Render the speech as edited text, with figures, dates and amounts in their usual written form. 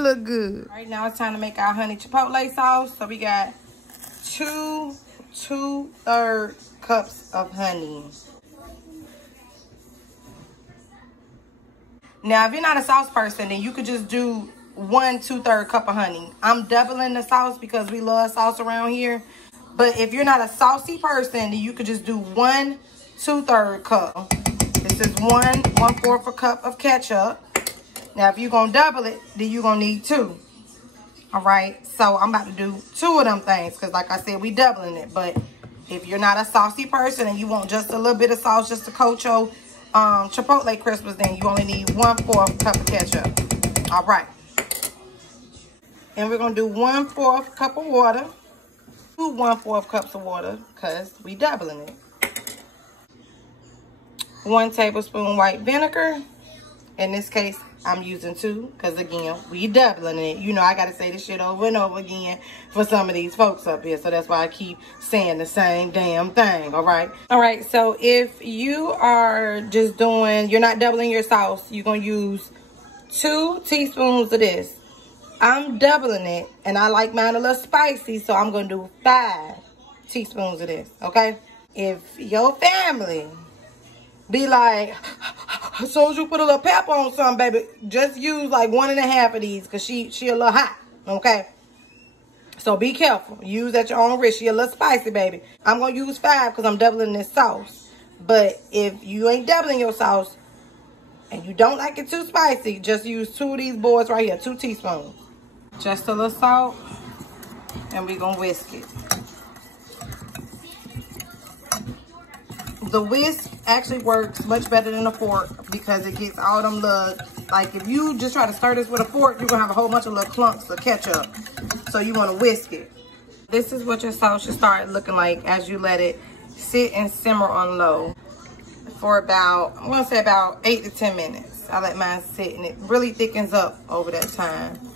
look good. All right, now it's time to make our honey chipotle sauce. So we got 2 2/3 cups of honey. Now, if you're not a sauce person, then you could just do 1 2/3 cup of honey. I'm doubling the sauce because we love sauce around here. But if you're not a saucy person, then you could just do 1 2/3 cup. This is 1/4 a cup of ketchup. Now, if you're going to double it, then you're going to need 2. All right. So, I'm about to do 2 of them things because, like I said, we doubling it. But if you're not a saucy person and you want just a little bit of sauce just to coat your Chipotle Crispers, then you only need 1/4 cup of ketchup. All right. And we're going to do 1/4 cup of water. 2 1/4 cups of water because we doubling it. 1 tablespoon white vinegar. In this case, I'm using 2 because, again, we doubling it. You know, I got to say this shit over and over again for some of these folks up here. So that's why I keep saying the same damn thing, all right? All right, so if you are just doing, you're not doubling your sauce, you're going to use 2 teaspoons of this. I'm doubling it, and I like mine a little spicy, so I'm going to do 5 teaspoons of this, okay? If your family be like, as soon as you put a little pepper on something, baby, just use like 1 1/2 of these because she a little hot, okay? So be careful. Use at your own risk. She a little spicy, baby. I'm going to use 5 because I'm doubling this sauce. But if you ain't doubling your sauce and you don't like it too spicy, just use 2 of these boys right here, 2 teaspoons. Just a little salt, and we're going to whisk it. The whisk actually works much better than a fork because it gets all them little, like if you just try to stir this with a fork, you're going to have a whole bunch of little clumps of ketchup. So you want to whisk it. This is what your sauce should start looking like as you let it sit and simmer on low for about, I'm going to say about 8 to 10 minutes. I let mine sit and it really thickens up over that time.